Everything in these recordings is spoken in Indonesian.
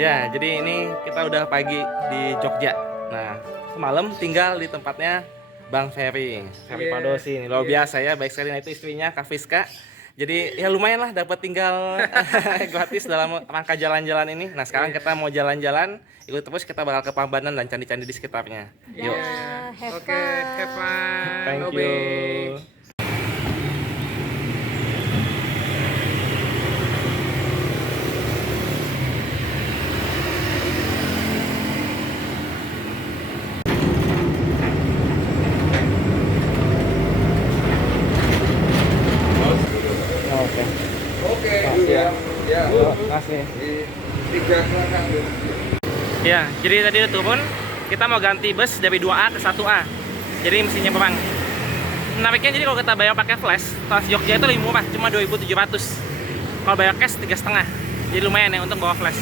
Ya, jadi ini kita udah pagi di Jogja. Nah, semalam tinggal di tempatnya Bang Ferry. Ferry Padosi ini luar biasa ya, baik sekali. Nah, itu istrinya Kak Fiska. Jadi ya lumayan lah dapat tinggal gratis dalam rangka jalan-jalan ini. Nah, sekarang kita mau jalan-jalan, ikut terus kita bakal ke Prambanan dan candi-candi di sekitarnya. Yuk. Ya, have Oke, have fun. Thank Obe. you. Oke. Oke, Makasih ya. Ya, Makasih. di 3 kelakang dulu. Ya, jadi tadi udah turun, kita mau ganti bus dari 2A ke 1A. Jadi mestinya perang. Menariknya jadi kalau kita bayar pakai flash, Trans Jogja itu lebih murah, cuma 2.700. Kalau bayar cash 3,5. Jadi lumayan ya untuk bawa flash.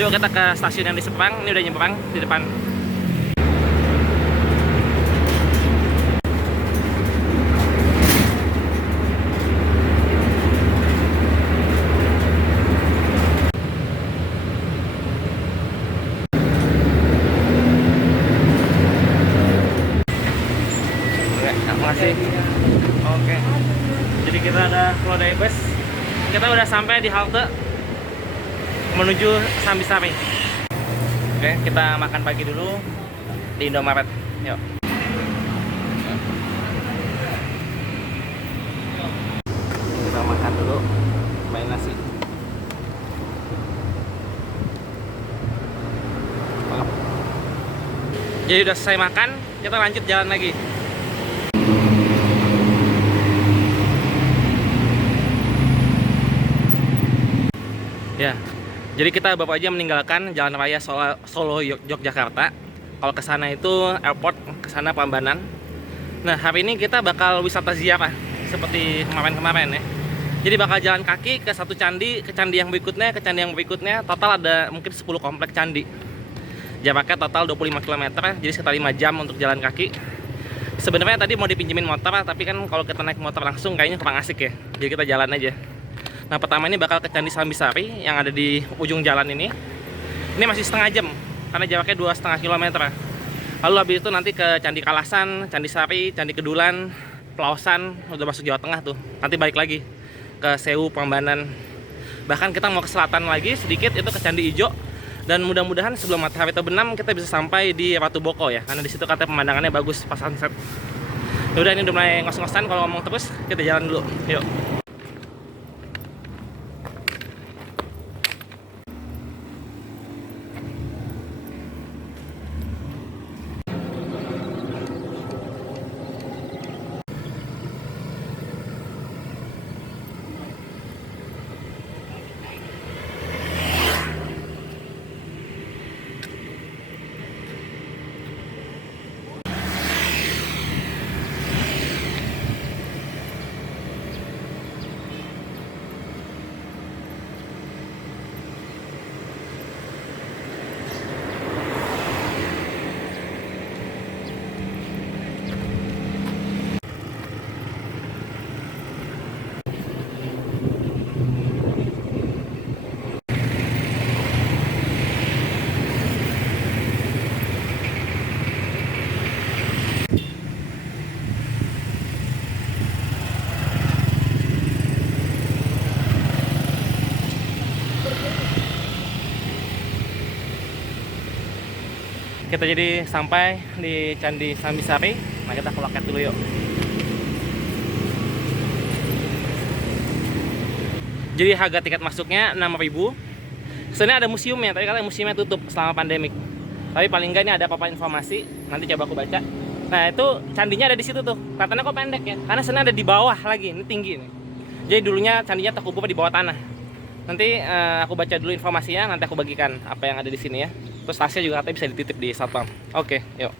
Yuk kita ke stasiun yang di Seberang, ini udah nyebrang di depan. Makasih. Oke. Jadi kita ada keluar dari bus. Kita udah sampai di halte menuju Sambisari. Oke, kita makan pagi dulu di Indomaret. Yuk. Kita makan dulu, main nasi. Jadi udah selesai makan, kita lanjut jalan lagi. Ya, jadi kita baru aja meninggalkan Jalan Raya Solo Yogyakarta. Kalau ke sana itu airport, ke sana Prambanan. Nah, hari ini kita bakal wisata ziarah seperti kemarin-kemarin ya. Jadi bakal jalan kaki ke satu candi, ke candi yang berikutnya, ke candi yang berikutnya. Total ada mungkin 10 komplek candi. Jaraknya total 25 km, jadi sekitar 5 jam untuk jalan kaki. Sebenarnya tadi mau dipinjemin motor, tapi kan kalau kita naik motor langsung kayaknya kurang asik ya. Jadi kita jalan aja. Nah, pertama ini bakal ke Candi Sambisari yang ada di ujung jalan ini. Ini masih setengah jam karena jaraknya 2,5 km. Lalu habis itu nanti ke Candi Kalasan, Candi Sari, Candi Kedulan, Pelawasan, udah masuk Jawa Tengah tuh. Nanti balik lagi ke Sewu, Prambanan. Bahkan kita mau ke selatan lagi sedikit itu ke Candi Ijo. Dan mudah-mudahan sebelum matahari terbenam kita bisa sampai di Ratu Boko ya, karena di situ katanya pemandangannya bagus pas sunset. Udah, ini udah mulai ngos-ngosan, kalau ngomong terus kita jalan dulu. Yuk. Kita jadi sampai di Candi Sambisari. Nah, kita ke loket dulu yuk. Jadi harga tiket masuknya 6.000. Sebenarnya ada museumnya, tapi katanya museumnya tutup selama pandemik. Tapi paling enggak ini ada papan informasi. Nanti coba aku baca. Nah, itu candinya ada di situ tuh. Katanya kok pendek ya? Karena sebenarnya ada di bawah lagi. Ini tinggi nih. Jadi dulunya candinya terkubur di bawah tanah. Nanti aku baca dulu informasinya, nanti aku bagikan apa yang ada di sini ya. Terus tasnya juga katanya bisa dititip di satpam. Oke, yuk.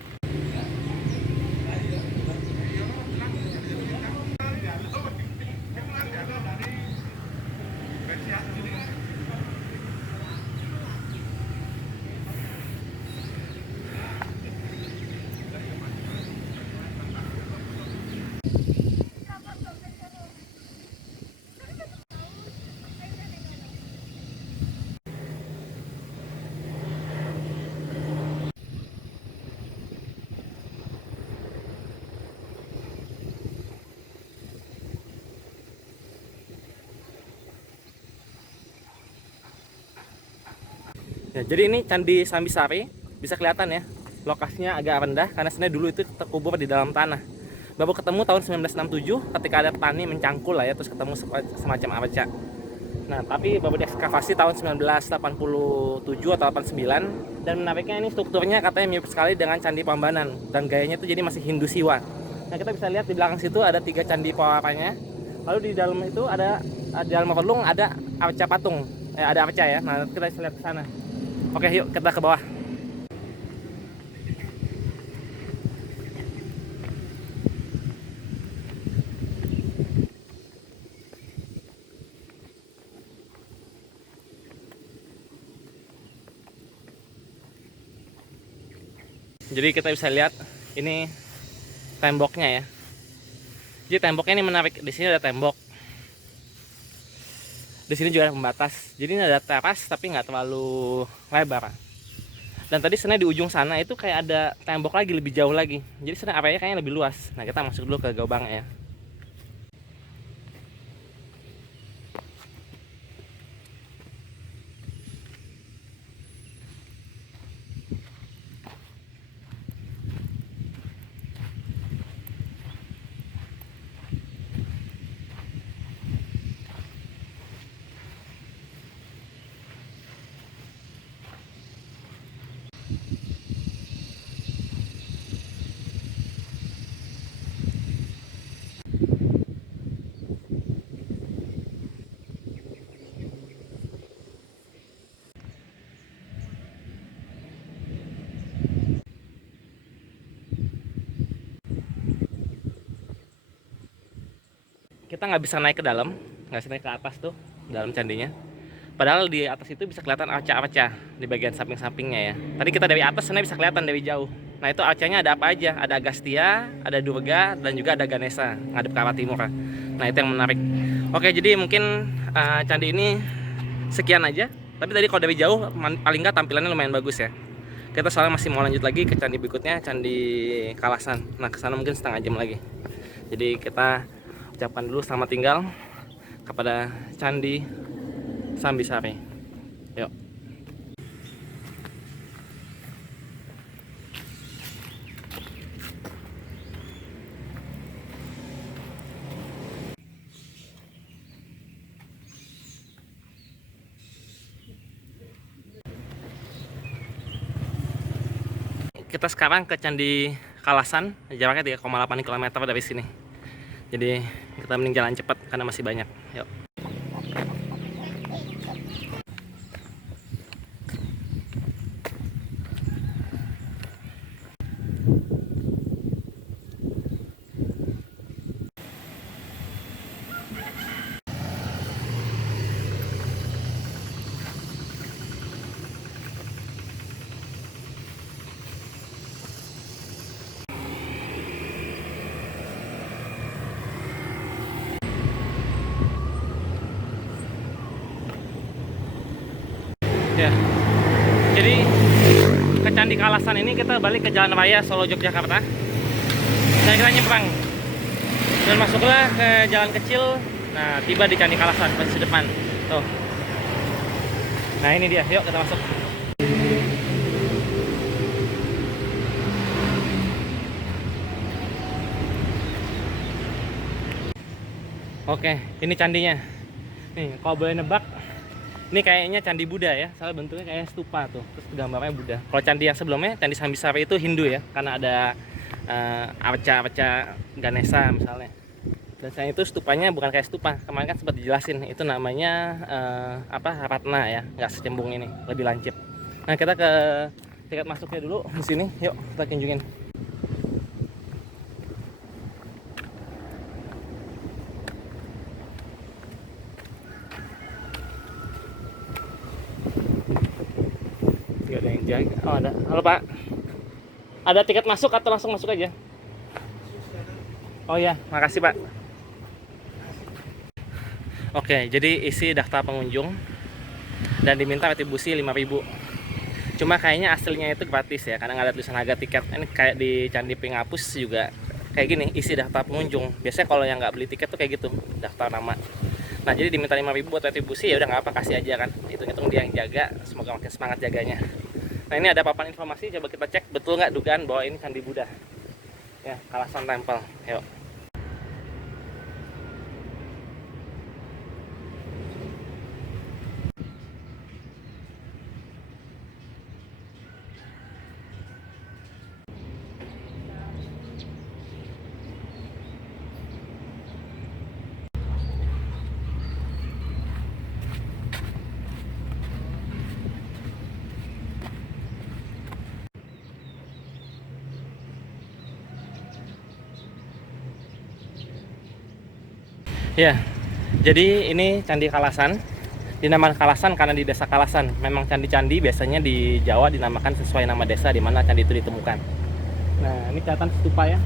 Ya, jadi ini Candi Sambisari, bisa kelihatan ya, lokasinya agak rendah karena sebenarnya dulu itu terkubur di dalam tanah. Baru ketemu tahun 1967 ketika ada petani mencangkul lah ya, terus ketemu semacam arca. Nah, tapi baru diekskavasi tahun 1987 atau 89, dan menariknya ini strukturnya katanya mirip sekali dengan Candi Prambanan dan gayanya itu jadi masih Hindu Siwa. Nah, kita bisa lihat di belakang situ ada 3 candi Pawarapanya. Lalu di dalam itu di dalam relung ada arca patung. Ada arca ya. Nah, kita bisa lihat ke sana. Oke, yuk kita ke bawah. Jadi kita bisa lihat ini temboknya ya. Jadi temboknya ini menarik. Di sini ada tembok. Di sini juga ada pembatas. Jadi ini ada teras tapi nggak terlalu lebar. Dan tadi sebenarnya di ujung sana itu kayak ada tembok lagi lebih jauh lagi. Jadi sebenarnya areanya kayaknya lebih luas. Nah, kita masuk dulu ke gerbangnya ya. Kita nggak bisa naik ke dalam, nggak bisa naik ke atas tuh dalam candinya. Padahal di atas itu bisa kelihatan arca-arca di bagian samping-sampingnya ya. Tadi kita dari atas sebenarnya bisa kelihatan dari jauh. Nah, itu arcanya ada apa aja? Ada Agastya, ada Durga, dan juga ada Ganesha ngadep ke arah timur. Nah, itu yang menarik. Oke, jadi mungkin candi ini sekian aja. Tapi tadi kalau dari jauh paling nggak tampilannya lumayan bagus ya. Kita soalnya masih mau lanjut lagi ke candi berikutnya, Candi Kalasan. Nah, kesana mungkin setengah jam lagi. Jadi kita ucapkan dulu selamat tinggal kepada Candi Sambisari. Yuk. Kita sekarang ke Candi Kalasan, jaraknya 3,8 km dari sini. Jadi kita mending jalan cepat karena masih banyak. Yuk. Ya. Jadi ke Candi Kalasan ini kita balik ke Jalan Raya Solo Yogyakarta. Dan kita nyebrang dan masuklah ke jalan kecil. Nah, tiba di Candi Kalasan persis depan. Tuh. Nah, ini dia. Yuk kita masuk. Oke, ini candinya. Nih, kalau boleh nebak, ini kayaknya candi Buddha ya, soalnya bentuknya kayak stupa tuh, terus gambarnya Buddha. Kalau candi yang sebelumnya, Candi Sambisari itu Hindu ya, karena ada arca-arca Ganesha misalnya. Dan saya itu stupanya bukan kayak stupa, kemarin kan sempat dijelasin, itu namanya Ratna ya, nggak secembung ini, lebih lancip. Nah, kita ke tiket masuknya dulu di sini, yuk kita kunjungin. Gak ada yang jaga. Oh, ada. Halo Pak, ada tiket masuk atau langsung masuk aja? Oh ya, makasih Pak. Oke, jadi isi daftar pengunjung dan diminta retribusi 5.000. Cuma kayaknya aslinya itu gratis ya, karena nggak ada tulisan harga tiket. Ini kayak di Candi Pringapus juga kayak gini, isi daftar pengunjung. Biasanya kalau yang nggak beli tiket tuh kayak gitu, daftar nama. Nah jadi diminta 5.000 buat retribusi, ya udah nggak apa, kasih aja kan. Hitung-hitung dia yang jaga, semoga makin semangat jaganya. Nah ini ada papan informasi, coba kita cek betul nggak dugaan bahwa ini Candi Buddha. Ya, Kalasan Temple. Yuk. Ya, jadi ini Candi Kalasan. Dinamakan Kalasan karena di desa Kalasan. Memang candi-candi biasanya di Jawa dinamakan sesuai nama desa di mana candi itu ditemukan. Nah, ini kelihatan stupa ya.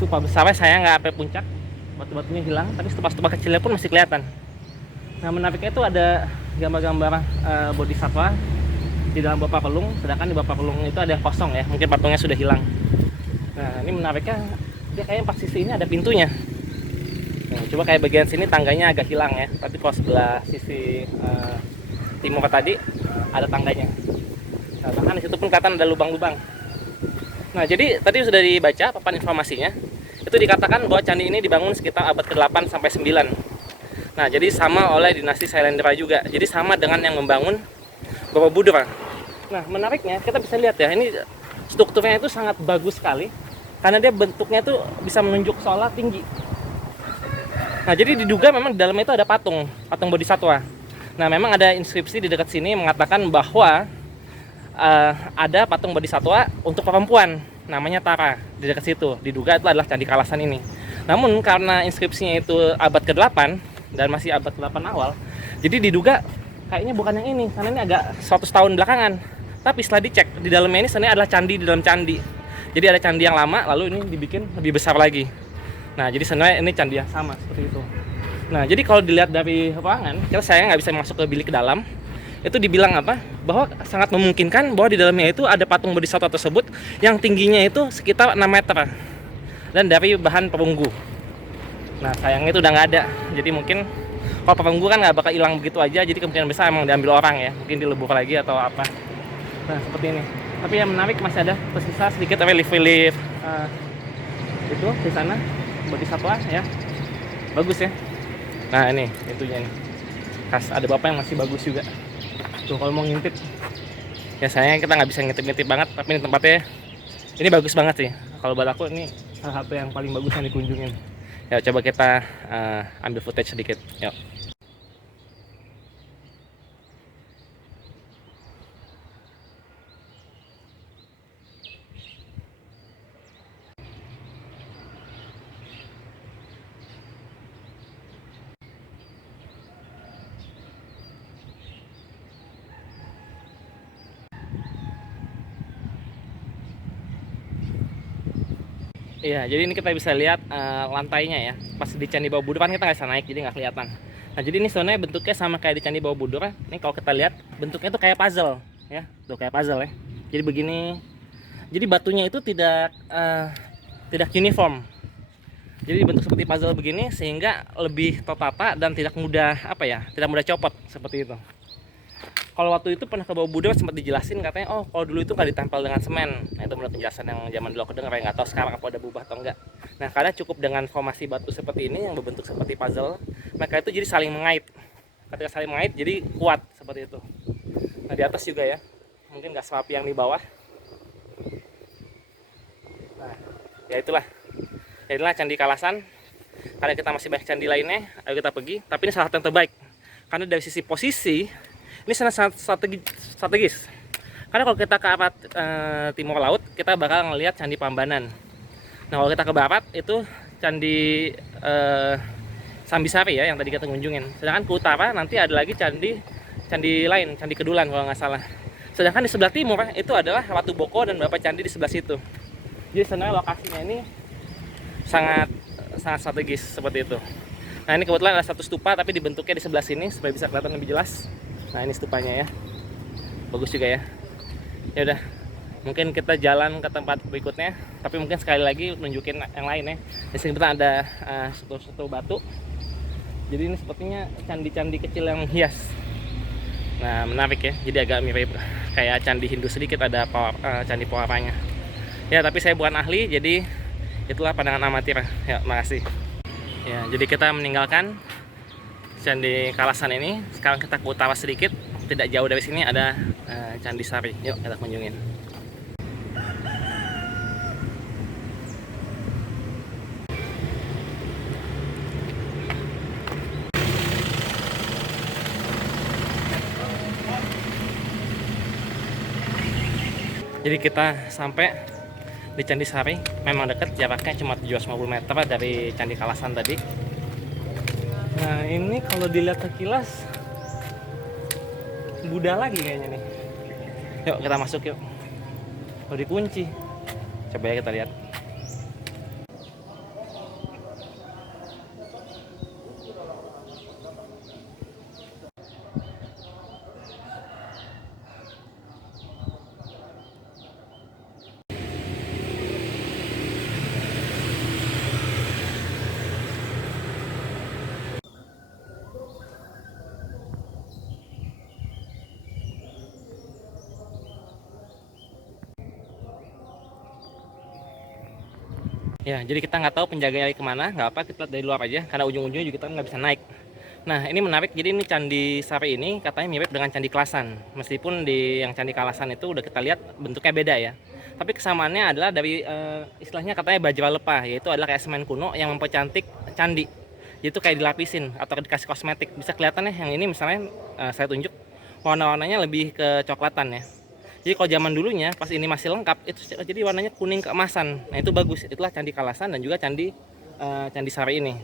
Stupa besarnya saya nggak sampai puncak, batu-batunya hilang, tapi stupa-stupa kecilnya pun masih kelihatan. Nah, menariknya itu ada gambar-gambar bodhisattva di dalam beberapa pelung, sedangkan di beberapa pelung itu ada yang kosong ya, mungkin patungnya sudah hilang. Nah, ini menariknya, dia kayaknya pas sisi ini ada pintunya. Nah, coba kayak bagian sini tangganya agak hilang ya, tapi kalau sebelah sisi timur tadi ada tangganya. Nah, bahkan di situ pun kelihatan ada lubang-lubang. Nah, jadi tadi sudah dibaca papan informasinya. Itu dikatakan bahwa candi ini dibangun sekitar abad ke-8 sampai 9. Nah, jadi sama oleh dinasti Sailendra juga. Jadi sama dengan yang membangun Borobudur. Nah, menariknya kita bisa lihat ya, ini strukturnya itu sangat bagus sekali karena dia bentuknya itu bisa menunjuk seolah tinggi. Nah, jadi diduga memang di dalamnya itu ada patung bodhisattva. Nah, memang ada inskripsi di dekat sini mengatakan bahwa ada patung bodhisattva untuk perempuan, namanya Tara, di dekat situ. Diduga itu adalah Candi Kalasan ini. Namun karena inskripsinya itu abad ke-8 dan masih abad ke-8 awal, jadi diduga kayaknya bukan yang ini, karena ini agak 100 tahun belakangan. Tapi setelah dicek, di dalamnya ini sebenarnya adalah candi di dalam candi. Jadi ada candi yang lama, lalu ini dibikin lebih besar lagi. Nah, jadi sebenarnya ini candi yang sama seperti itu. Nah, jadi kalau dilihat dari ruangan, kira saya nggak bisa masuk ke bilik ke dalam. Itu dibilang apa? Bahwa sangat memungkinkan bahwa di dalamnya itu ada patung bodhisattva tersebut yang tingginya itu sekitar 6 meter dan dari bahan perunggu. Nah, sayangnya itu udah nggak ada. Jadi mungkin kalau perunggu kan nggak bakal hilang begitu aja. Jadi kemungkinan besar emang diambil orang ya, mungkin dilebur lagi atau apa. Nah, seperti ini. Tapi yang menarik masih ada tersisa sedikit relief-relief itu di sana. Bodhisattva ya, bagus ya. Nah, ini itunya nih, khas ada bapak yang masih bagus juga tuh. Kalau mau ngintip ya, sayangnya kita nggak bisa ngintip-ngintip banget, tapi ini tempatnya ini bagus banget sih. Kalau buat aku ini salah satu yang paling bagus yang dikunjungin ya. Coba kita ambil footage sedikit yuk. Iya, jadi ini kita bisa lihat lantainya ya. Pas di Candi Borobudur kan kita nggak bisa naik, jadi nggak kelihatan. Nah, jadi ini sebenarnya bentuknya sama kayak di Candi Borobudur. Ini kalau kita lihat bentuknya itu kayak puzzle, ya. Tuh kayak puzzle ya. Jadi begini. Jadi batunya itu tidak uniform. Jadi dibentuk seperti puzzle begini sehingga lebih tertata dan tidak mudah tidak mudah copot seperti itu. Kalau waktu itu pernah ke Borobudur sempat dijelasin katanya, oh kalau dulu itu nggak ditempel dengan semen. Nah, itu menurut penjelasan yang zaman dulu aku dengar, nggak tahu sekarang apa ada berubah atau enggak. Nah, karena cukup dengan formasi batu seperti ini yang berbentuk seperti puzzle, maka itu jadi saling mengait. Ketika saling mengait jadi kuat seperti itu. Nah, di atas juga ya, mungkin nggak serapi yang di bawah. Nah, ya itulah. Ya inilah Candi Kalasan. Karena kita masih banyak candi lainnya, ayo kita pergi. Tapi ini salah satu yang terbaik. Karena dari sisi posisi ini sangat strategis. Karena kalau kita ke arah timur laut, kita bakal ngelihat Candi Prambanan. Nah, kalau kita ke barat itu Candi Sambisari ya, yang tadi kita kunjungin. Sedangkan ke utara nanti ada lagi candi lain, Candi Kedulan kalau nggak salah. Sedangkan di sebelah timur itu adalah Ratu Boko dan beberapa candi di sebelah situ. Jadi sebenarnya lokasinya ini sangat strategis seperti itu. Nah, ini kebetulan ada satu stupa tapi dibentuknya di sebelah sini supaya bisa kelihatan lebih jelas. Nah, ini stupanya ya, bagus juga ya. Ya udah, mungkin kita jalan ke tempat berikutnya, tapi mungkin sekali lagi nunjukin yang lain ya. Di sini kita ada struktur batu Jadi ini sepertinya candi-candi kecil yang hias. Nah, menarik ya. Jadi agak mirip kayak candi Hindu sedikit, ada candi Pawaranya. Ya, tapi saya bukan ahli, jadi itulah pandangan amatir. Ya, makasih. Ya, jadi kita meninggalkan Candi Kalasan ini. Sekarang kita ke utara sedikit. Tidak jauh dari sini ada Candi Sari. Yuk kita kunjungin. Jadi kita sampai di Candi Sari. Memang dekat, jaraknya cuma 750 meter dari Candi Kalasan tadi. Nah, ini kalau dilihat sekilas Buddha lagi kayaknya nih. Yuk kita masuk yuk. Oh, dikunci. Coba ya kita lihat. Ya, jadi kita nggak tahu penjaganya kemana, nggak apa, kita lihat dari luar aja, karena ujung-ujungnya juga kita nggak bisa naik. Nah, ini menarik, jadi ini Candi Sari ini katanya mirip dengan Candi Kalasan. Meskipun di yang Candi Kalasan itu udah kita lihat bentuknya beda ya. Tapi kesamaannya adalah dari istilahnya katanya bajra lepah, yaitu adalah kayak semen kuno yang mempercantik candi. Itu kayak dilapisin atau dikasih kosmetik. Bisa kelihatan ya, yang ini misalnya saya tunjuk, warna-warnanya lebih ke coklatan ya. Jadi kalau zaman dulunya pas ini masih lengkap itu jadi warnanya kuning keemasan. Nah, itu bagus. Itulah Candi Kalasan dan juga Candi Sari ini.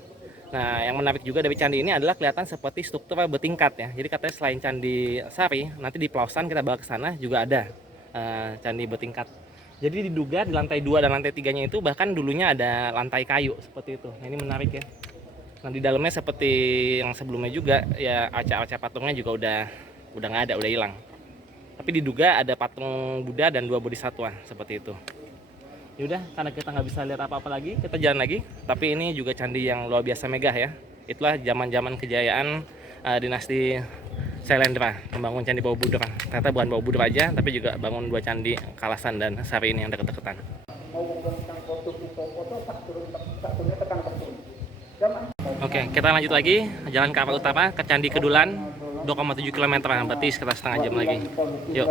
Nah, yang menarik juga dari candi ini adalah kelihatan seperti struktur bertingkat ya. Jadi katanya selain Candi Sari, nanti di Pelausan kita bawa ke sana juga ada candi bertingkat. Jadi diduga di lantai 2 dan lantai 3-nya itu bahkan dulunya ada lantai kayu seperti itu. Nah, ini menarik ya. Nah, di dalamnya seperti yang sebelumnya juga ya, arca-arca patungnya juga udah nggak ada, udah hilang. Tapi diduga ada patung Buddha dan 2 bodhisattva seperti itu. Yaudah, karena kita nggak bisa lihat apa-apa lagi, kita jalan lagi. Tapi ini juga candi yang luar biasa megah ya. Itulah zaman-zaman kejayaan dinasti Sailendra membangun Candi Borobudur. Ternyata bukan Borobudur aja, tapi juga bangun 2 candi Kalasan dan Sari ini yang dekat-dekatan. Oke, kita lanjut lagi jalan ke arah utara ke Candi Kedulan, 2,7 km, berarti sekitar setengah jam lagi. Yuk.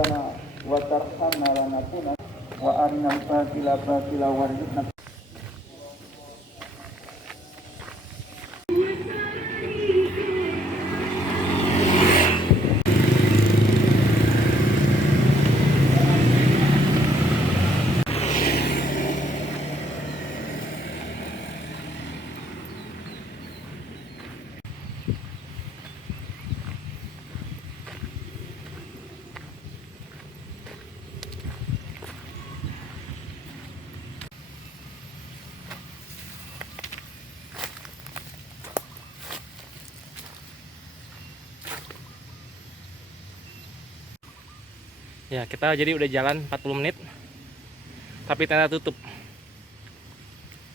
Ya, kita jadi udah jalan 40 menit. Tapi ternyata tutup.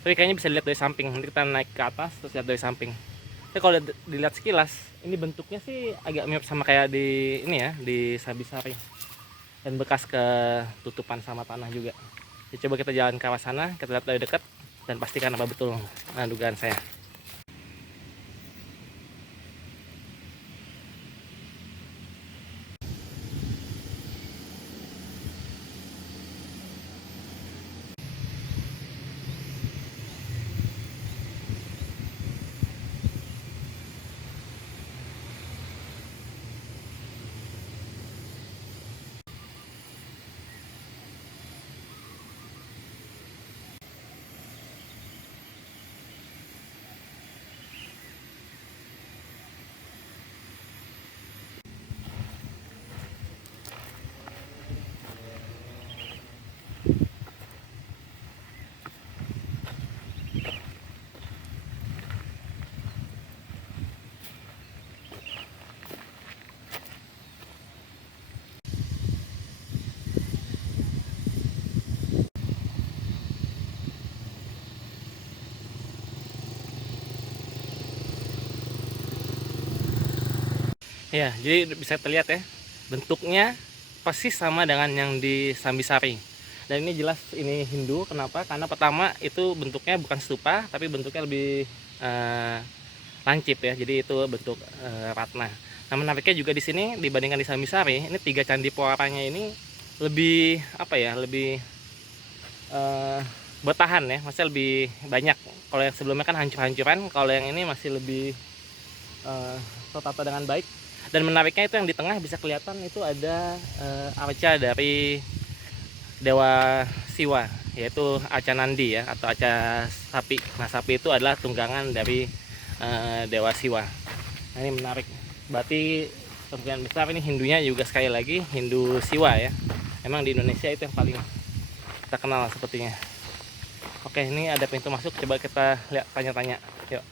Tapi kayaknya bisa dilihat dari samping. Nanti kita naik ke atas terus lihat dari samping. Tapi kalau dilihat sekilas, ini bentuknya sih agak mirip sama kayak di ini ya, di Sabisari. Dan bekas ketutupan sama tanah juga. Jadi coba kita jalan ke arah sana, kita lihat dari dekat dan pastikan apa betul dugaan saya. Ya, jadi bisa terlihat ya, bentuknya persis sama dengan yang di Sambisari. Dan ini jelas ini Hindu. Kenapa? Karena pertama itu bentuknya bukan stupa, tapi bentuknya lebih eh, lancip ya. Jadi itu bentuk ratna. Nah, menariknya juga di sini dibandingkan di Sambisari, ini tiga candi Powaranya ini lebih apa ya? Lebih eh, bertahan ya, masih lebih banyak. Kalau yang sebelumnya kan hancur-hancuran, kalau yang ini masih lebih eh, tertata dengan baik. Dan menariknya itu yang di tengah bisa kelihatan itu ada arca dari dewa Siwa, yaitu Aca Nandi ya, atau Aca Sapi. Nah, sapi itu adalah tunggangan dari dewa Siwa. Nah, ini menarik. Berarti kemungkinan besar ini Hindunya juga sekali lagi Hindu Siwa ya. Emang di Indonesia itu yang paling terkenal sepertinya. Oke, ini ada pintu masuk. Coba kita lihat, tanya-tanya. Yuk.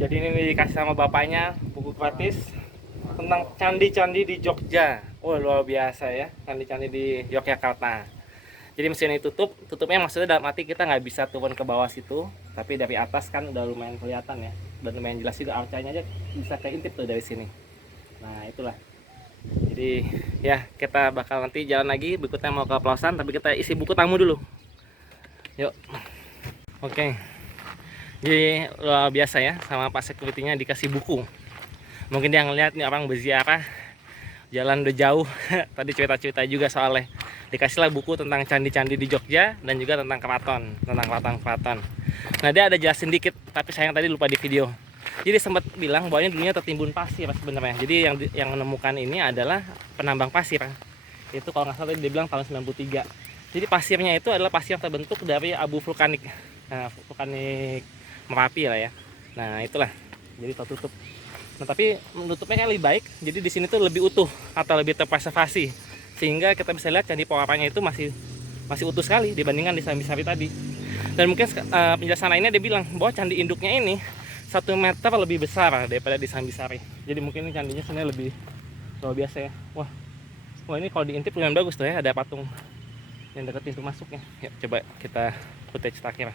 Jadi ini dikasih sama bapaknya buku gratis tentang candi-candi di Jogja. Oh, luar biasa ya, candi-candi di Yogyakarta. Jadi mesin ini tutupnya maksudnya dalam arti kita nggak bisa turun ke bawah situ, tapi dari atas kan udah lumayan kelihatan ya, dan lumayan jelas juga arcanya aja bisa keintip tuh dari sini. Nah itulah. Jadi ya kita bakal nanti jalan lagi, berikutnya mau ke Pelausan, tapi kita isi buku tamu dulu. Yuk. Oke. Jadi luar biasa ya, sama Pak Security-nya dikasih buku. Mungkin dia ngeliat nih orang berziarah, jalan udah jauh. Tadi cerita-cerita juga soalnya. Dikasihlah buku tentang candi-candi di Jogja dan juga tentang keraton, keraton. Nah, dia ada jelasin dikit, tapi sayang tadi lupa di video. Jadi sempat bilang bahwa ini dulunya tertimbun pasir sebenarnya. Jadi yang menemukan ini adalah penambang pasir. Itu kalau nggak salah dia bilang tahun 93. Jadi pasirnya itu adalah pasir yang terbentuk dari abu vulkanik. Nah, vulkanik Merapi lah ya. Nah, itulah. Jadi tertutup. Nah, tapi menutupnya kan lebih baik. Jadi di sini tuh lebih utuh atau lebih terpreservasi. Sehingga kita bisa lihat candi Powaranya itu masih utuh sekali dibandingkan di Sambisari tadi. Dan mungkin penjelasan lainnya dia bilang bahwa candi induknya ini 1 meter lebih besar daripada di Sambisari. Jadi mungkin ini candinya sebenarnya lebih luar biasa ya. Wah, ini kalau diintip lumayan bagus tuh ya, ada patung yang deket pintu masuknya. Yuk coba kita footage terakhir.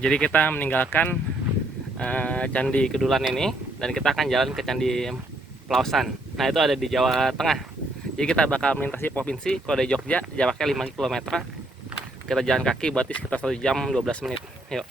Jadi kita meninggalkan Candi Kedulan ini dan kita akan jalan ke Candi Pelausan. Nah, itu ada di Jawa Tengah. Jadi kita bakal melintasi provinsi. Kalau dari Jogja jaraknya 5 km. Kita jalan kaki berarti sekitar 1 jam 12 menit. Yuk.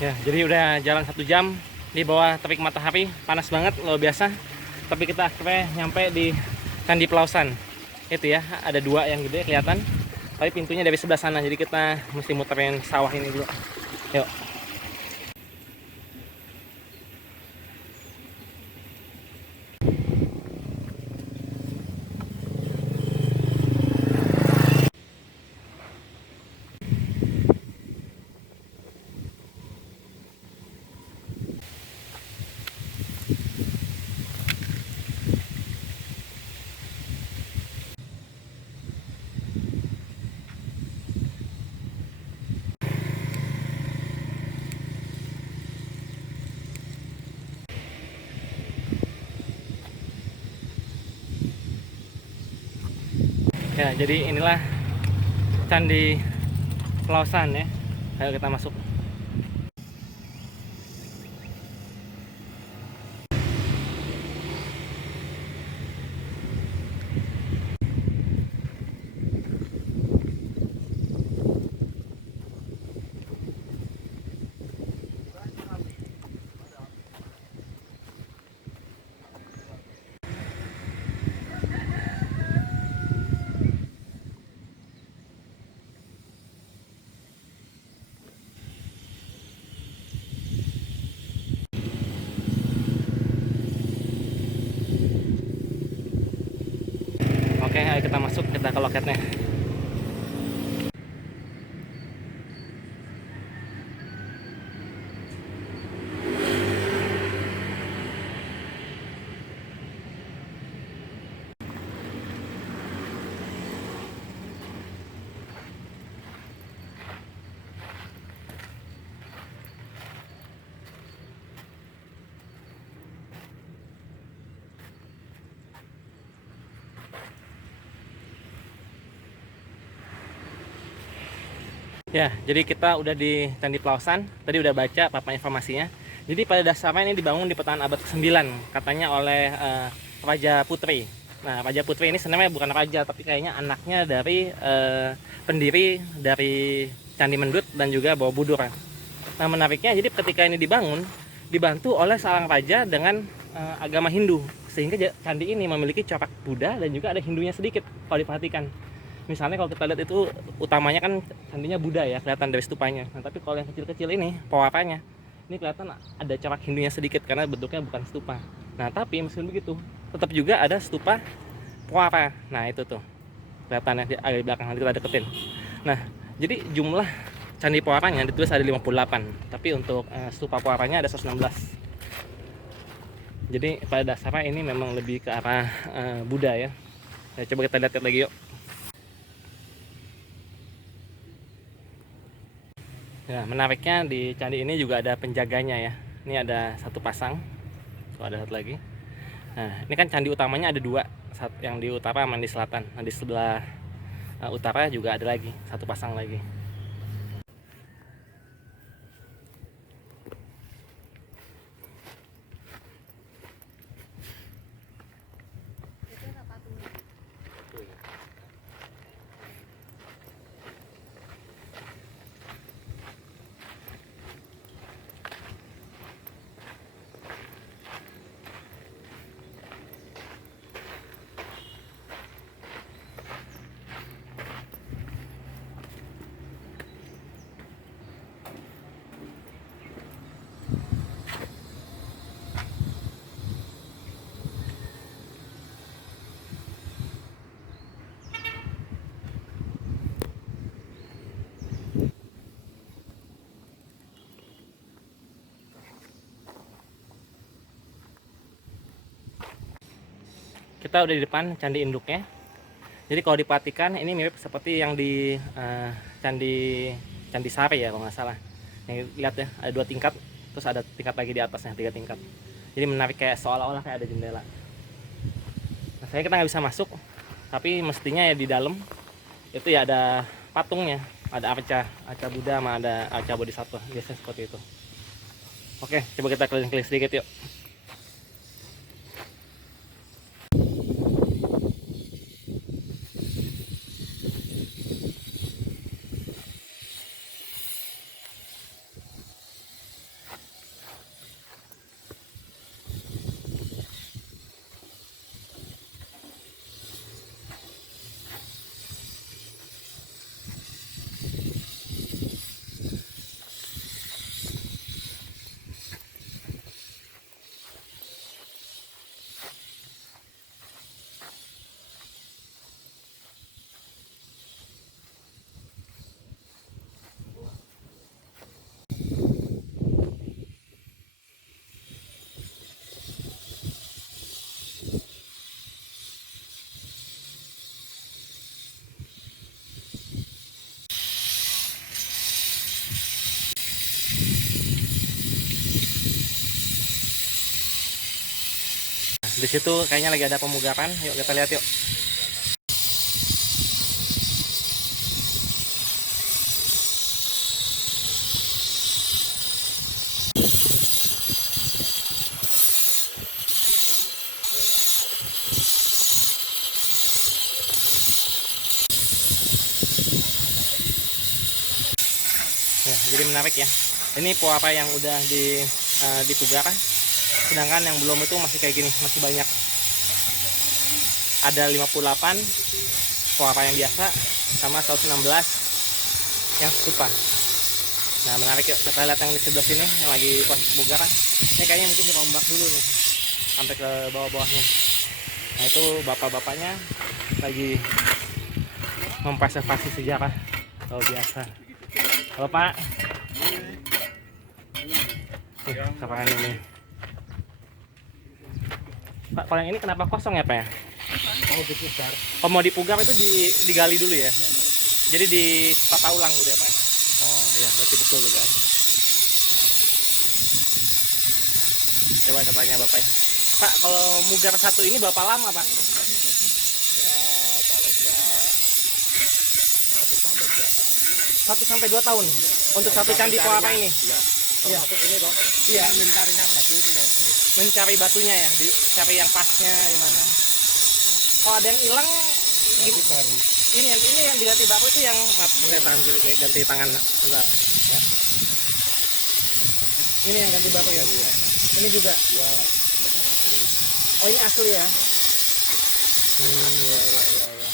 Ya, jadi udah jalan 1 jam di bawah terik matahari, panas banget luar biasa. Tapi kita akhirnya nyampe di Candi Pelausan. Itu ya, ada 2 yang gede kelihatan. Tapi pintunya dari sebelah sana, jadi kita mesti muterin sawah ini dulu. Yuk. Ya, jadi inilah Candi Pelausan ya. Ayo kita masuk. Oke, ayo kita masuk, kita ke loketnya. Ya, jadi kita udah di Candi Pelausan. Tadi udah baca papan informasinya. Jadi pada dasarnya ini dibangun di pertengahan abad ke-9 katanya oleh Raja Putri. Nah, Raja Putri ini sebenarnya bukan raja, tapi kayaknya anaknya dari pendiri dari Candi Mendut dan juga Borobudur. Nah, menariknya jadi ketika ini dibangun dibantu oleh seorang raja dengan agama Hindu, sehingga candi ini memiliki corak Buddha dan juga ada Hindunya sedikit kalau diperhatikan. Misalnya kalau kita lihat itu utamanya kan candinya Buddha ya, kelihatan dari stupanya. Nah, tapi kalau yang kecil-kecil ini pewarnanya ini kelihatan ada corak Hindunya sedikit karena bentuknya bukan stupa. Nah, tapi meskipun begitu tetap juga ada stupa pewarna. Nah, itu tuh kelihatannya di belakang, nanti kita deketin. Nah, jadi jumlah candi pewarnanya ditulis ada 58, tapi untuk stupa pewarnanya ada 116. Jadi pada dasarnya ini memang lebih ke arah Buddha ya. Nah, coba kita lihat lagi yuk. Nah, menariknya di candi ini juga ada penjaganya ya. Ini ada satu pasang, tuh ada satu lagi. Nah, ini kan candi utamanya ada dua, yang di utara sama di selatan. Nah, di sebelah utara juga ada lagi satu pasang lagi. Kita udah di depan candi induknya. Jadi kalau diperhatikan ini mirip seperti yang di candi Sari ya kalau nggak salah. Yang lihat ya, ada 2 tingkat, terus ada tingkat lagi di atasnya 3 tingkat. Jadi menarik, kayak seolah-olah kayak ada jendela. Nah, saya kita nggak bisa masuk, tapi mestinya ya di dalam itu ya ada patungnya, ada arca Buddha sama ada arca Bodhisattva, biasanya seperti itu. Oke, coba kita keliling-keliling sedikit yuk. Di situ kayaknya lagi ada pemugaran. Yuk kita lihat yuk. Ya, jadi menarik ya. Ini puapa yang udah dipugar, sedangkan yang belum itu masih kayak gini, masih banyak. Ada 58 puapa yang biasa sama 116 yang stupa. Nah, menarik yuk, kita lihat yang di sebelah sini yang lagi proses pugar. Ini kayaknya mungkin dirombak dulu nih sampai ke bawah-bawahnya. Nah, itu bapak-bapaknya lagi mempreservasi sejarah. Luar biasa. Halo Pak. Kapan ini? Pak, kalau yang ini kenapa kosong ya Pak ya? Mau dipugar. Oh, mau dipugar itu digali dulu ya? Jadi ditata ulang gitu ya Pak? Oh iya, berarti betul kan. Coba saya tanya bapaknya. Pak, kalau mugar satu ini berapa lama Pak? Ya paling enggak 1 sampai 2 tahun. 1 sampai 2 tahun? Ya. Untuk satu candi puapa ini? Ya. Iya. Termasuk ini toh. Iya. Mencarinya batu itu yang sulit. Mencari batunya ya, cari yang pasnya di mana. Kalau ada yang hilang, Itu baru. ini yang diganti bapak itu yang maaf, saya tangan kiri, ganti tangan sebentar ya. Ini yang ganti bapak ya. Iya. Ini juga. Ya. Ini kan asli. Oh, ini asli ya. Ya.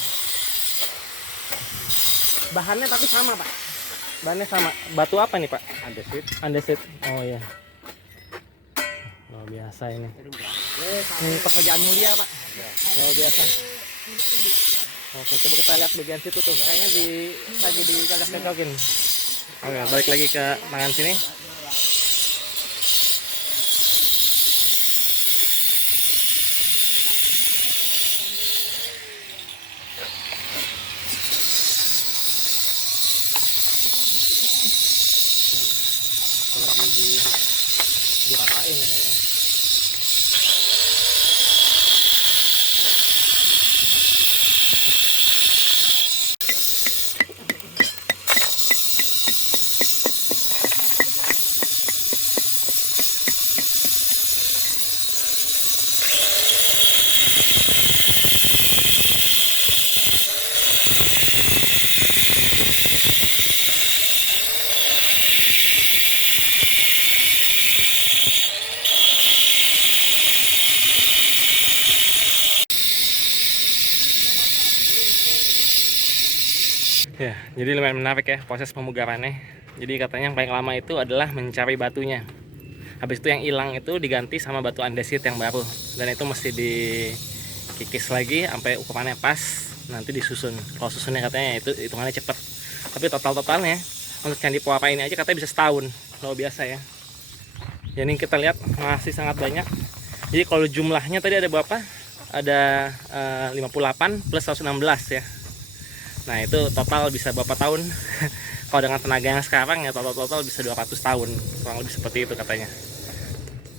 Bahannya tapi sama Pak. Bahannya sama. Batu apa nih Pak? Andesit. Andesit. Oh ya. Luar biasa ini. Ini pekerjaan mulia Pak. Luar biasa. Oke, coba kita lihat bagian situ tuh. Kayaknya lagi dicocok-cocokin. Oke, balik lagi ke tangan sini. Lagi diratain ya kayaknya. Ya, jadi lumayan menarik ya proses pemugarannya. Jadi katanya yang paling lama itu adalah mencari batunya. Habis itu yang hilang itu diganti sama batu andesit yang baru. Dan itu mesti dikikis lagi sampai ukurannya pas, nanti disusun. Kalau susunnya katanya itu hitungannya cepet. Tapi totalnya untuk candi puapa ini aja katanya bisa setahun. Luar biasa ya. Jadi kita lihat masih sangat banyak. Jadi kalau jumlahnya tadi ada berapa? Ada 58 plus 116 ya. Nah, itu total bisa berapa tahun? Kalau dengan tenaga yang sekarang ya total bisa 200 tahun. Kurang lebih seperti itu katanya.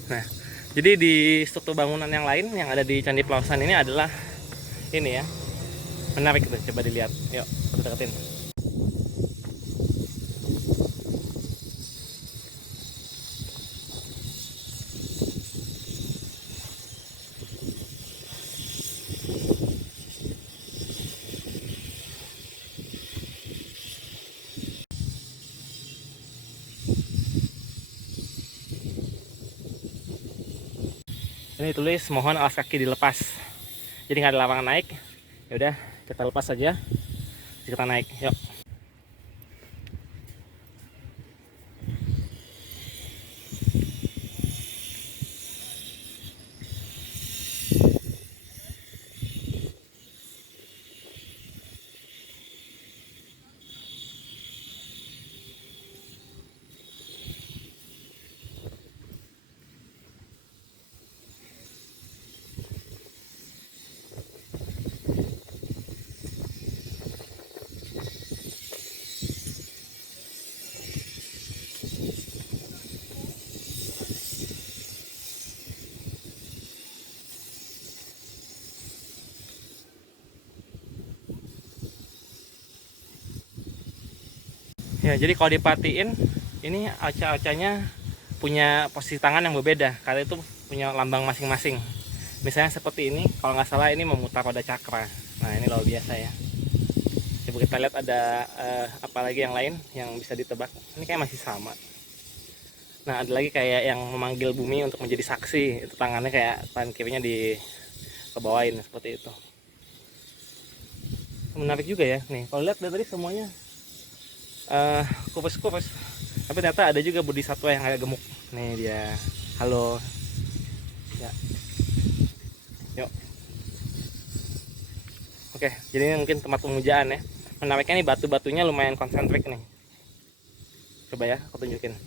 Nah, jadi di struktur bangunan yang lain yang ada di Candi Pelawasan ini adalah ini ya. Menarik gitu, coba dilihat. Yuk, kita deketin. Ini tulis mohon alas kaki dilepas. Jadi nggak ada larangan naik. Ya udah, kita lepas saja. Kita naik. Yuk. Ya, jadi kalau diperhatiin ini arca-arcanya punya posisi tangan yang berbeda karena itu punya lambang masing-masing. Misalnya seperti ini, kalau nggak salah ini memutar pada cakra. Nah, ini luar biasa ya. Coba kita lihat ada apa lagi yang lain yang bisa ditebak. Ini kayak masih sama. Nah, ada lagi kayak yang memanggil bumi untuk menjadi saksi. Itu tangannya kayak tangan kirinya di kebawain seperti itu. Menarik juga ya. Nih, kalau lihat dari tadi semuanya kurus-kurus. Tapi ternyata ada juga bodhisatwa yang agak gemuk. Nih dia. Halo. Ya. Yuk. Oke, jadi ini mungkin tempat pemujaan ya. Menariknya nih batu-batunya lumayan konsentrik nih. Coba ya, aku tunjukin.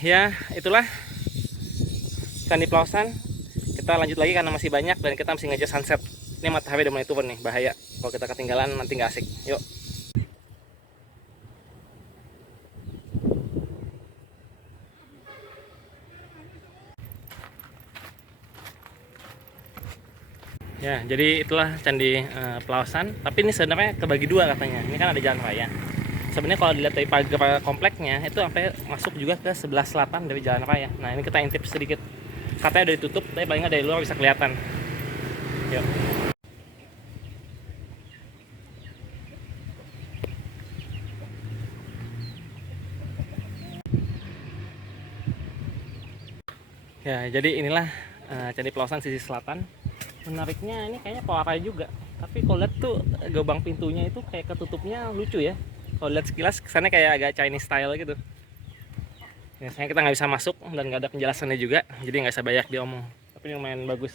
Ya, itulah Candi Plausan. Kita lanjut lagi karena masih banyak dan kita mesti ngejar sunset. Ini matahari udah mulai turun nih, bahaya. Kalau kita ketinggalan nanti nggak asik. Yuk. Ya, jadi itulah Candi Plausan. Tapi ini sebenarnya kebagi dua katanya. Ini kan ada jalan raya. Sebenarnya kalau dilihat dari pagar kompleknya itu sampai masuk juga ke sebelah selatan dari jalan raya. Nah, ini kita intip sedikit. Katanya udah ditutup, tapi paling nggak dari luar bisa kelihatan. Yuk. Ya, jadi inilah Candi Plausan sisi selatan. Menariknya ini kayaknya pewarnai juga. Tapi kalau lihat tuh gerbang pintunya itu kayak ketutupnya lucu ya. Kalau lihat sekilas kesannya kayak agak Chinese style gitu. Biasanya kita nggak bisa masuk dan nggak ada penjelasannya juga, jadi nggak bisa banyak diomong. Tapi ini lumayan bagus.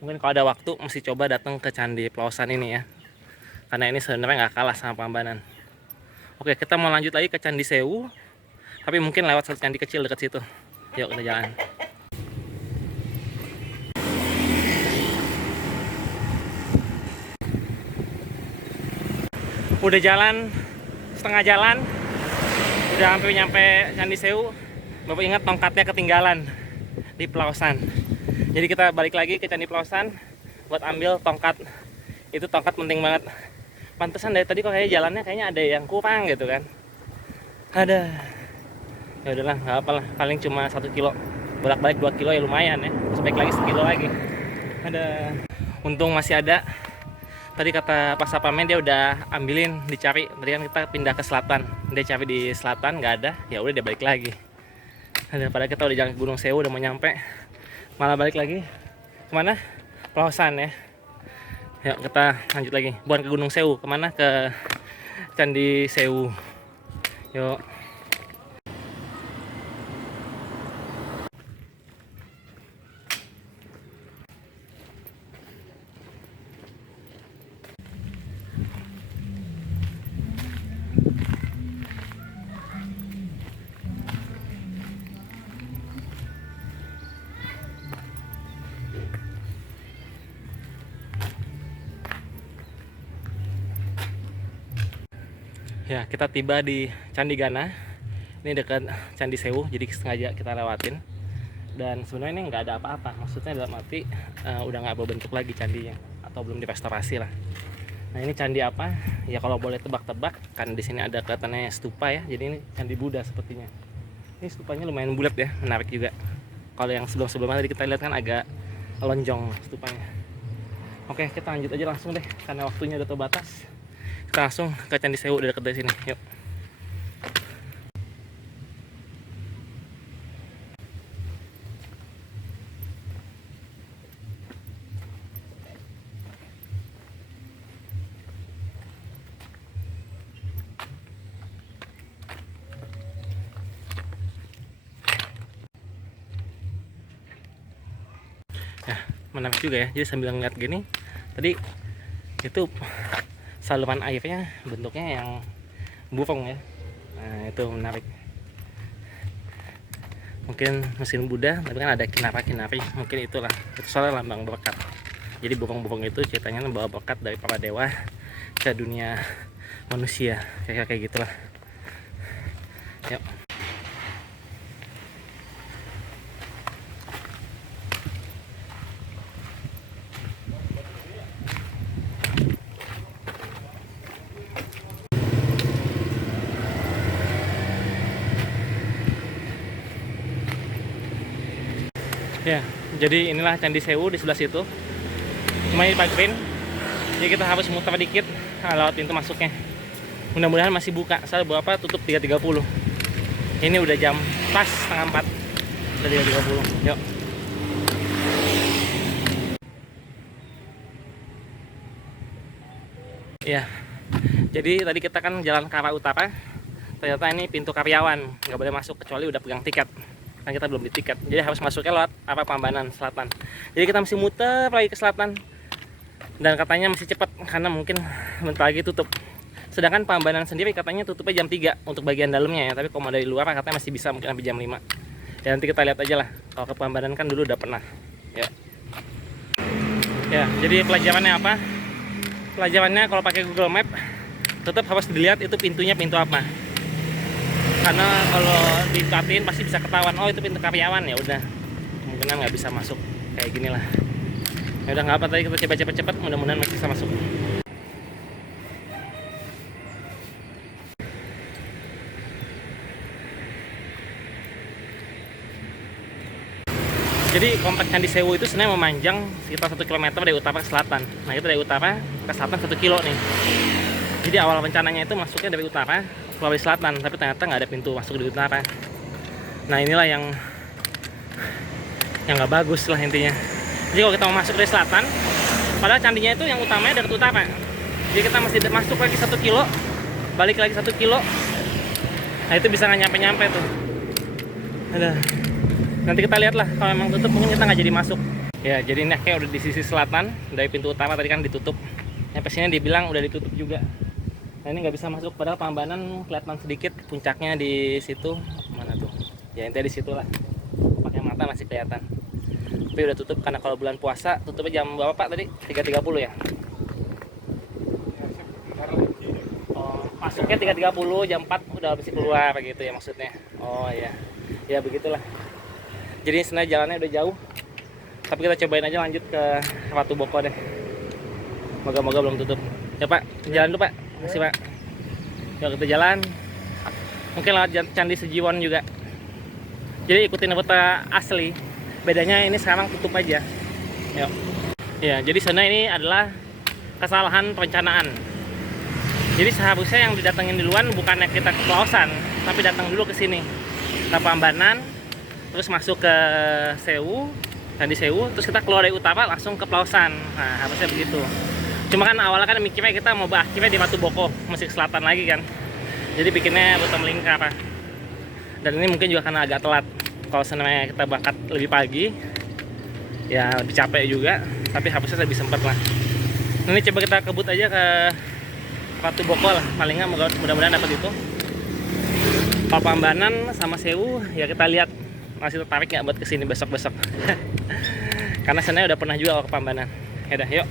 Mungkin kalau ada waktu mesti coba datang ke Candi Plausan ini ya. Karena ini sebenarnya nggak kalah sama Prambanan. Oke, kita mau lanjut lagi ke Candi Sewu. Tapi mungkin lewat satu candi kecil dekat situ. Yuk kita jalan. Udah jalan setengah jalan, udah hampir nyampe Candi Sewu. Bapak ingat tongkatnya ketinggalan di Plausan. Jadi kita balik lagi ke Candi Plausan buat ambil tongkat. Itu tongkat penting banget. Pantesan dari tadi kok kayak jalannya kayaknya ada yang kurang gitu kan. Ada. Ya udahlah, nggak apa lah. Paling cuma 1 kilo. Bolak-balik 2 kilo ya lumayan ya. Terus balik lagi 1 kilo lagi. Ada. Untung masih ada. Tadi kata Pak Sapamen dia udah ambilin, dicari. Tadi kan kita pindah ke selatan. Dia cari di selatan nggak ada. Ya udah dia balik lagi. Ada, padahal kita udah jalan ke Gunung Sewu, udah mau nyampe. Malah balik lagi. Kemana? Plausan ya. Yuk kita lanjut lagi. Bukan ke Gunung Sewu, kemana? Ke Candi Sewu. Yuk. Ya, kita tiba di Candi Gana. Ini dekat Candi Sewu, jadi sengaja kita lewatin. Dan sebenarnya ini nggak ada apa-apa. Maksudnya dalam arti udah nggak berbentuk lagi candinya, atau belum direstorasi lah. Nah, ini candi apa? Ya kalau boleh tebak-tebak, kan di sini ada kelihatannya stupa ya. Jadi ini candi Buddha sepertinya. Ini stupanya lumayan bulat ya, menarik juga. Kalau yang sebelum-sebelumnya tadi kita lihat kan agak lonjong stupanya. Oke, kita lanjut aja langsung deh, karena waktunya udah terbatas. Kita langsung ke Candi Sewu udah deket dari sini. Yuk. Ya, menarik juga ya. Jadi sambil ngeliat gini, tadi itu saluran airnya bentuknya yang burung ya. Nah, itu menarik. Mungkin mesin Buddha, tapi kan ada kinara-kinari. Mungkin itulah. Itu soalnya lambang berkat. Jadi burung-burung itu ceritanya membawa berkat dari para dewa ke dunia manusia. Kayak gitulah. Yuk. Ya, jadi inilah Candi Sewu di sebelah situ. Cuma ini pagerin, jadi kita harus muter dikit lewat pintu masuknya. Mudah-mudahan masih buka. Soalnya berapa tutup 3.30. Ini udah jam pas setengah 4. Udah 3.30. Yuk. Ya. Jadi tadi kita kan jalan ke arah utara. Ternyata ini pintu karyawan, nggak boleh masuk kecuali udah pegang tiket. Kan kita belum di tiket, jadi harus masuknya lewat arah Prambanan Selatan. Jadi kita mesti muter lagi ke selatan. Dan katanya masih cepat karena mungkin bentar lagi tutup. Sedangkan Prambanan sendiri katanya tutupnya jam 3 untuk bagian dalamnya ya. Tapi kalau mau dari luar katanya masih bisa mungkin sampai jam 5. Ya nanti kita lihat aja lah. Kalau ke Prambanan kan dulu udah pernah. Ya. Ya, jadi pelajarannya apa? Pelajarannya kalau pakai Google Map tetap harus dilihat itu pintunya pintu apa. Karena kalau diperhatiin pasti bisa ketahuan, oh itu pintu karyawan, ya udah kemungkinan nggak bisa masuk kayak gini lah. Ya udah nggak apa, tadi kita coba cepet-cepet, mudah-mudahan masih bisa masuk. Jadi kompleks Candi Sewu itu sebenarnya memanjang sekitar 1 km dari utara ke selatan. Nah itu dari utara ke selatan 1 kilo nih. Jadi awal rencananya itu masuknya dari utara keluar dari selatan, tapi ternyata nggak ada pintu masuk di utara. Nah inilah yang nggak bagus lah intinya. Jadi kalau kita mau masuk dari selatan, padahal candinya itu yang utamanya dari utara. Jadi kita mesti masuk lagi 1 kilo, balik lagi 1 kilo. Nah itu bisa nggak nyampe-nyampe tuh. Ada. Nanti kita lihat lah, kalau memang tutup mungkin kita nggak jadi masuk. Ya jadi ini kayak udah di sisi selatan dari pintu utara tadi kan ditutup. Nyampe sini dibilang udah ditutup juga. Nah ini nggak bisa masuk, padahal Prambanan kelihatan sedikit puncaknya di situ. Mana tuh? Ya intinya di situ lah. Pakai mata masih kelihatan. Tapi udah tutup karena kalau bulan puasa tutupnya jam berapa Pak tadi? 3.30 ya? Oh, masuknya 3.30, jam 4 udah habis keluar gitu ya maksudnya. Oh iya. Ya begitulah. Jadi sebenarnya jalannya udah jauh. Tapi kita cobain aja lanjut ke Watu Boko deh. Moga-moga belum tutup. Ya Pak, jalan dulu Pak. Makasih Pak. Yuk kita jalan. Mungkin lewat Candi Sejiwon juga. Jadi ikutin rute asli. Bedanya ini sekarang tutup aja. Yuk. Ya, jadi sebenarnya ini adalah kesalahan perencanaan. Jadi seharusnya yang didatengin duluan bukannya kita ke Pelausan, tapi datang dulu ke sini. Ke Prambanan, terus masuk ke Sewu, Candi Sewu, terus kita keluar dari utara langsung ke Pelausan. Nah, harusnya begitu. Cuma kan awalnya kan mikirnya kita mau berakhirnya di Watu Boko, masih ke selatan lagi kan. Jadi bikinnya rute melingkar. Dan ini mungkin juga karena agak telat. Kalau sebenarnya kita berangkat lebih pagi, ya lebih capek juga, tapi harusnya lebih sempat lah. Ini coba kita kebut aja ke Watu Boko lah, paling nggak mudah-mudahan dapat itu. Kalau Prambanan sama Sewu, ya kita lihat masih tertarik nggak buat kesini besok-besok. Karena sebenarnya udah pernah juga ke Prambanan. Ya udah, yuk.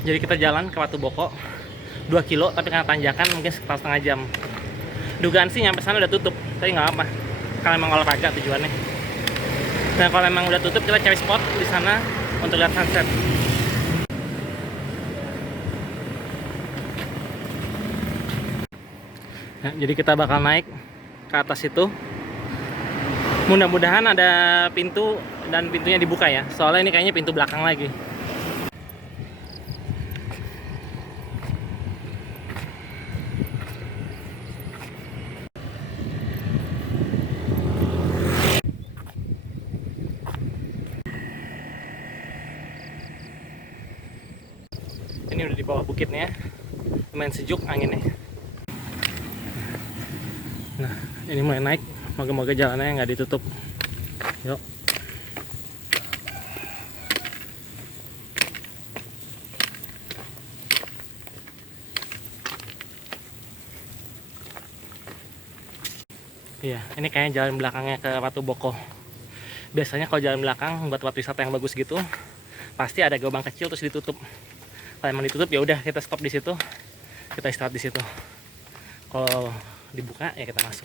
Jadi kita jalan ke Watu Boko 2 kilo, tapi karena tanjakan mungkin sekitar setengah jam. Dugaan sih nyampe sana udah tutup, tapi nggak apa. Kalau memang olahraga tujuannya. Dan kalau memang udah tutup, kita cari spot di sana untuk lihat sunset. Nah, jadi kita bakal naik ke atas itu. Mudah-mudahan ada pintu dan pintunya dibuka ya. Soalnya ini kayaknya pintu belakang lagi. Ini udah di bawah bukitnya, lumayan sejuk anginnya. Nah, ini mulai naik, moga-moga jalannya nggak ditutup. Yuk. Iya, ini kayaknya jalan belakangnya ke Watu Boko. Biasanya kalau jalan belakang buat tempat wisata yang bagus gitu, pasti ada gerbang kecil terus ditutup. Kalau emang ditutup ya udah kita stop di situ, kita istirahat di situ. Kalau dibuka ya kita masuk.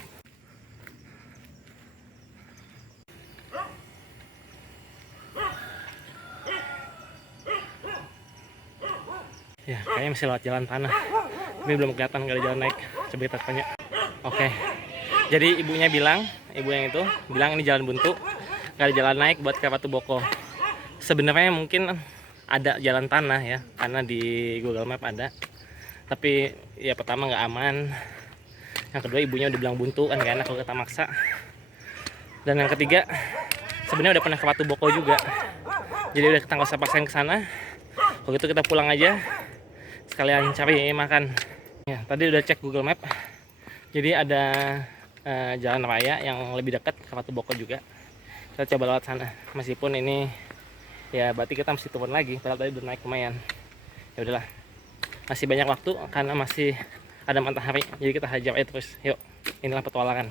Ya, kayaknya masih lewat jalan tanah. Tapi belum kelihatan nggak ada jalan naik. Coba kita tanya. Oke. Jadi ibunya bilang, ibu yang itu bilang ini jalan buntu, nggak ada jalan naik buat ke Batu Boko. Sebenarnya mungkin ada jalan tanah ya, karena di Google Map ada. Tapi ya pertama nggak aman. Yang kedua ibunya udah bilang buntu, kan nggak enak kalau kita maksa. Dan yang ketiga, sebenarnya udah pernah ke Batu Boko juga. Jadi udah kita nggak usah paksain ke sana. Kalau gitu kita pulang aja, sekalian cari makan. Ya, tadi udah cek Google Map. Jadi ada jalan raya yang lebih dekat ke Batu Boko juga. Kita coba lewat sana. Meskipun ini ya berarti kita mesti turun lagi. Padahal tadi udah naik lumayan. Ya udahlah. Masih banyak waktu karena masih ada matahari. Jadi kita hajar aja terus. Yuk, inilah petualangan.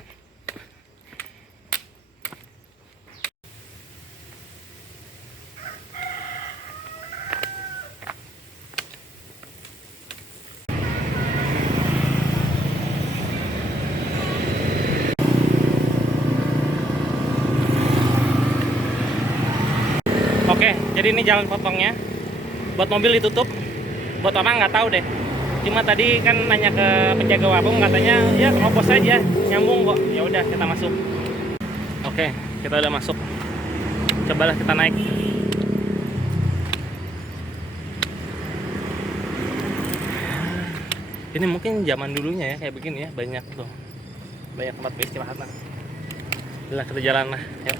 Oke, jadi ini jalan potongnya. Buat mobil ditutup, buat orang nggak tahu deh. Cuma tadi kan nanya ke penjaga warung, katanya ya terobos aja, nyambung kok. Ya udah kita masuk. Oke, kita udah masuk. Cobalah kita naik. Ini mungkin zaman dulunya ya kayak begini ya, banyak tuh, banyak tempat beristirahat. Udah kita jalan lah. Yuk.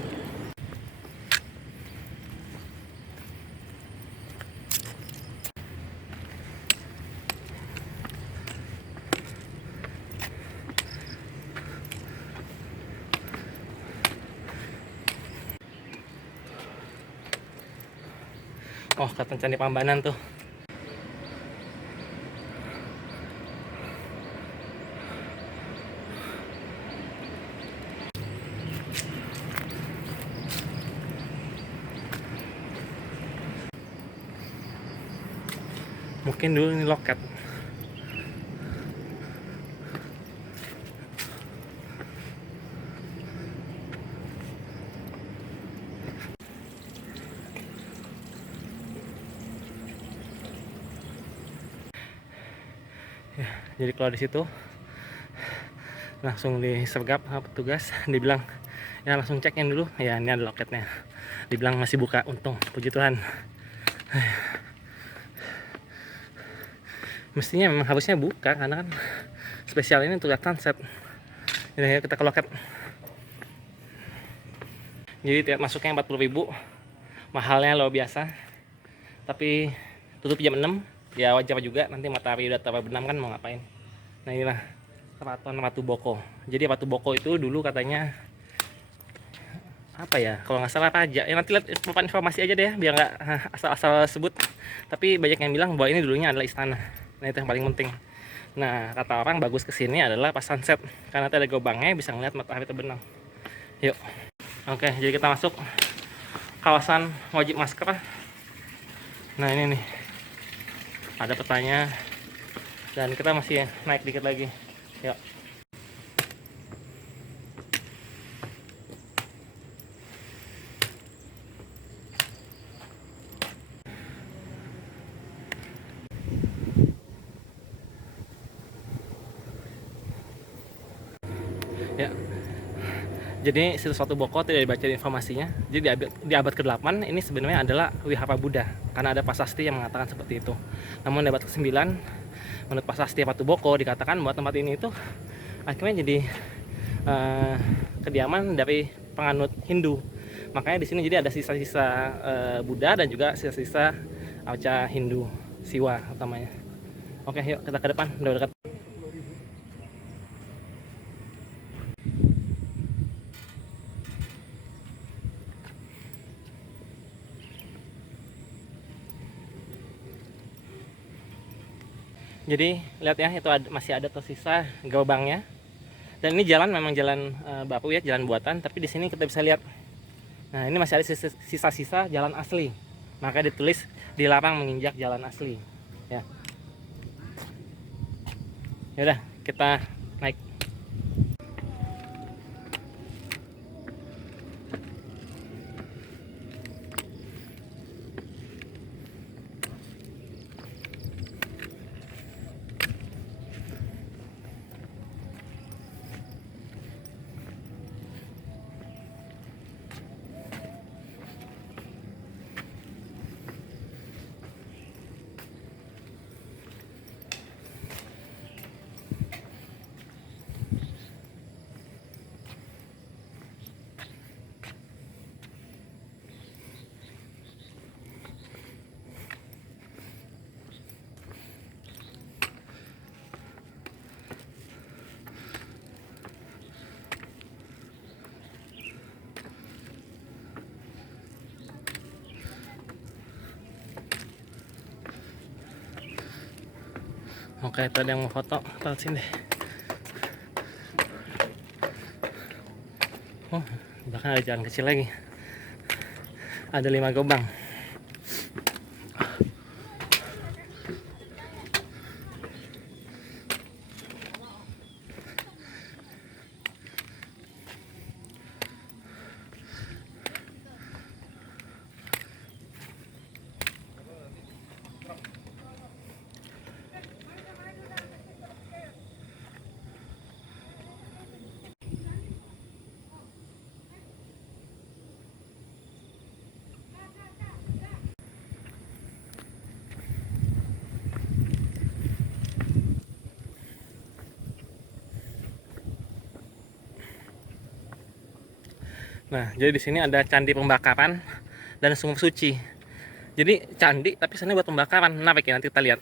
Oh, kata Candi Prambanan tuh. Mungkin dulu ini loket. Ya, jadi kalau di situ langsung disergap sama petugas, dibilang ya langsung cekin dulu. Ya ini ada loketnya. Dibilang masih buka, untung, puji Tuhan. Mestinya memang harusnya buka karena kan spesial ini untuk lihat sunset. Jadi kita ke loket. Jadi tiket masuknya 40.000. Mahalnya luar biasa. Tapi tutup jam 6. Ya wajar juga, nanti matahari udah terbenam kan mau ngapain. Nah inilah Keraton Batu Boko. Jadi Batu Boko itu dulu katanya apa ya, kalau nggak salah raja ya, nanti lihat papan informasi aja deh biar nggak asal-asal sebut. Tapi banyak yang bilang bahwa ini dulunya adalah istana. Nah itu yang paling penting. Nah kata orang bagus kesini adalah pas sunset karena nanti ada gelombangnya, bisa ngeliat matahari terbenam. Yuk. Oke, jadi kita masuk kawasan wajib masker. Nah ini nih ada petanya dan kita masih naik dikit lagi. Yuk. Ya. Jadi situs Batu Boko tidak dibaca informasinya. Jadi di abad ke-8 ini sebenarnya adalah wihara Buddha karena ada prasasti yang mengatakan seperti itu. Namun di abad ke-9 menurut prasasti Batu Boko dikatakan bahwa tempat ini itu akhirnya jadi kediaman dari penganut Hindu. Makanya di sini jadi ada sisa-sisa Buddha dan juga sisa-sisa arca Hindu, Siwa utamanya. Oke, yuk kita ke depan, udah dekat. Jadi lihat ya, itu masih ada tersisa gerbangnya. Dan ini jalan memang jalan baru ya, jalan buatan. Tapi di sini kita bisa lihat. Nah ini masih ada sisa-sisa jalan asli. Maka ditulis dilarang menginjak jalan asli. Ya. Yaudah kita naik. Oke, itu ada yang mau foto, taruh sini deh. Oh, bahkan ada jalan kecil lagi. Ada 5 gobang. Nah, jadi di sini ada candi pembakaran dan sumur suci. Jadi candi tapi sana buat pembakaran. Menarik ya, nanti kita lihat.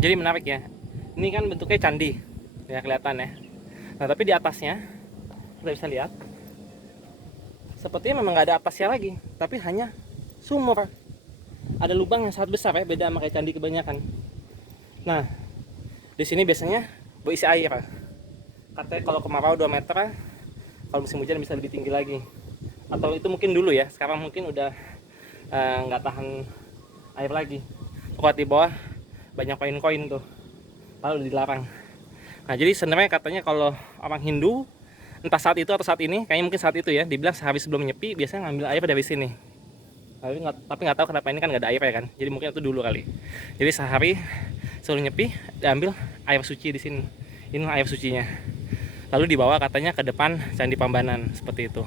Jadi menarik ya. Ini kan bentuknya candi, ya kelihatan ya. Nah tapi di atasnya kita bisa lihat, sepertinya memang nggak ada atasnya lagi, tapi hanya sumur. Ada lubang yang sangat besar ya, beda sama kayak candi kebanyakan. Nah di sini biasanya berisi air. Katanya kalau kemarau 2 meter, kalau musim hujan bisa lebih tinggi lagi. Atau itu mungkin dulu ya, sekarang mungkin udah nggak tahan air lagi. Pokoknya di bawah banyak koin-koin tuh, lalu dilarang. Nah jadi sebenarnya katanya kalau orang Hindu, entah saat itu atau saat ini, kayaknya mungkin saat itu ya, dibilang sehari sebelum nyepi biasanya ngambil air dari sini. Tapi nggak tahu kenapa ini kan nggak ada air ya kan, jadi mungkin itu dulu kali. Jadi sehari sebelum nyepi diambil air suci di sini. Ini air sucinya, lalu dibawa katanya ke depan Candi Prambanan seperti itu.